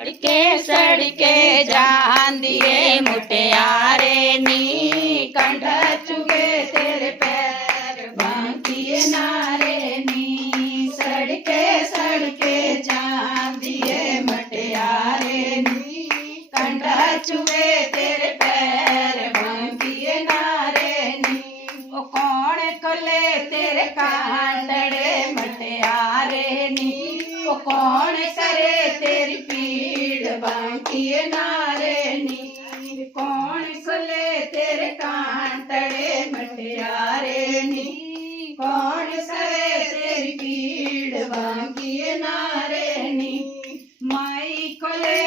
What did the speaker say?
सड़के जांदिए मुटियारे नी कंठ चुगे तेरे पैर बांकिए नारे नी सड़के सड़के जांदिए मुटियारे नी कंठ चुगे तेरे पैर बांकिए नारे नी ओ कौन खोले तेरे कांडड़े मुटियारे नी ओ कौन करे तेरी पीड़ बांकिए नारे नी कौन खोले तेरे कांटड़े मुटियारे नी कौन करे तेरी पीड़ बांकिए नारे नी माई खोले